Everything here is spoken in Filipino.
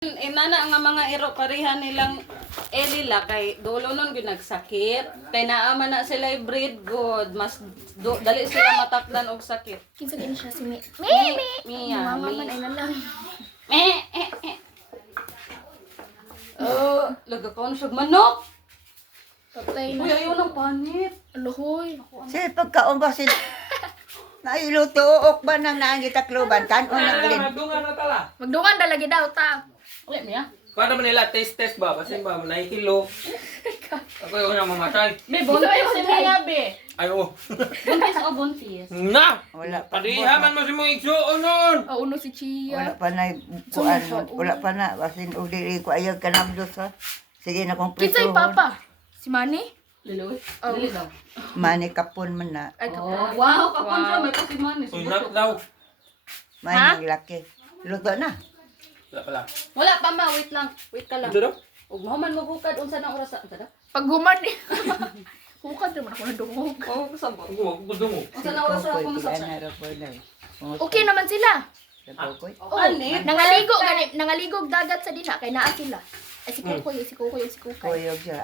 Inana nga mga iro pareha nilang elila kay dulo nun ginagsakit. Kay naama na sila breed good. Mas dali sila matakdan og sakit. Kinsa gini siya si Mi. Mia. Mga man ay nalang. Oh, laga ko siya manok. Patay Uy, na. ayaw ng panit. Alohoy. Sige, pagkaon ba sila? Nailutuok ba nang naangitakluban? Kan o nang ilin? Magdungan na tala. Magdungan dalagi daw ta. Uy, Mia. Paano ba nila test ba? Kasi ba, nahihilo. Ako yung unang mamatay. Be, buntis si Mia, be. Ay, oh. Buntis o buntis? Na! Wala pa. Padihaman mo si mong igsuon nun! Uno si Wala Chia. pa na kuan. Wala pa na. Basin o dili ko ayaw ka nabdos ha. Sige na kong Kinsa prituhon. papa? Si Manny? Liloy? Oh. Dili daw. Mani kapon man na. Ay Oh, kapag. wow, kakontra may pasiman. Uy, nak daw. Mani laki. Luto na. Wala pala. Wala pa ma, wait lang. Wait ka lang. Ito daw? Ug mo man magukad unsa nang oras sa tada? Pag guman eh. Hukad naman ako na dungog. Oh, kasabot. Ako, mo. Unsa nang oras sa akong masaksa? Okay naman sila. Oh, ani? Nangaligo gani, nangaligog dagat sa dina kay naa sila. Ay si Kukoy, si Kukoy, si Kukoy. Kuyog siya.